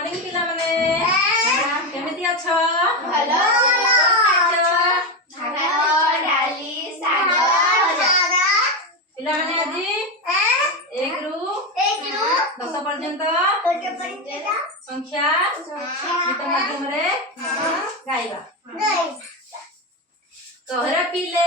morning पिला माने केमिति अछ हेलो डाली साग पिला माने आजी 1 ରୁ 10 पर्यंत संख्या गीत माध्यम रे गाइबा कहर पिले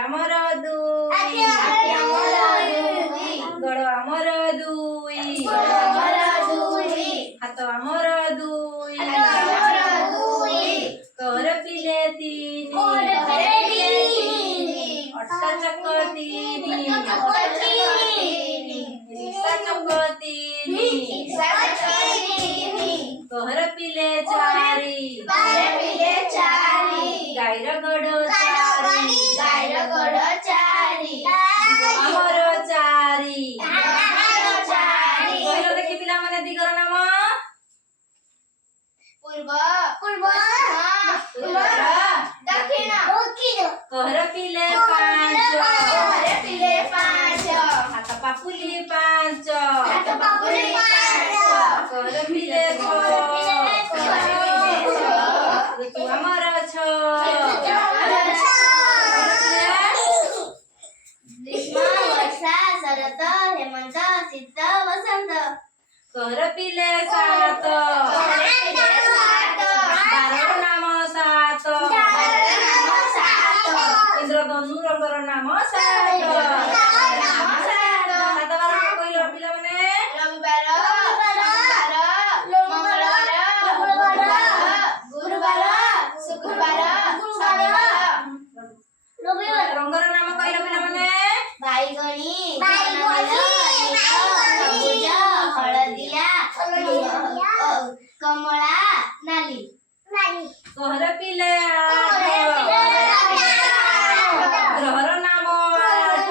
आमर दुई गड़ आमर दुई हाथ आमर दुई कहर पिले तीन अट्टा चक तीन रिक्शा चक तीन कहर पिले चारी गाईर गड़ चारी आमर चारी कहलो देखि पिला माने दिगर नाम पूर्व दक्षिण कहर पिले 5 हाथ पापुली 5 कहर पिले 6 तू आमर 6 शरत हेमंत शीत वसंत कहर पिले 7 बारर नाम 7 इंद्रधनु रंगर नाम 7 7 बार कहलो पिला माने रविवार मंगलवार गुरुवार शुक्रवार शनिवार रंगर नाम कहलो पिला माने बाईगणी सबुज हलदिया कमला नाली कहर पिले 8 ग्रहर नाम 8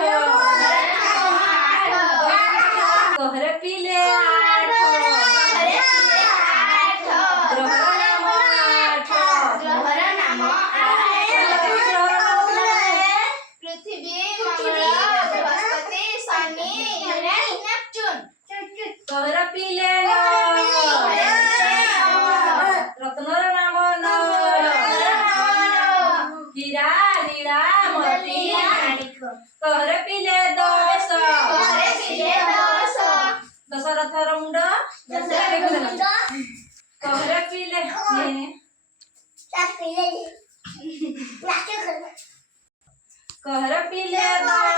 कहर पिले 8 ग्रहर नाम 8 पृथ्वी मंगल बृहस्पति शनि यूरेनस नेपच्यून कहर पिले 9 रत्नर नाम 9 हीरा नीला मोती कहर पिले 10 दशरथ मुंड कहर पिले कहर पिले 10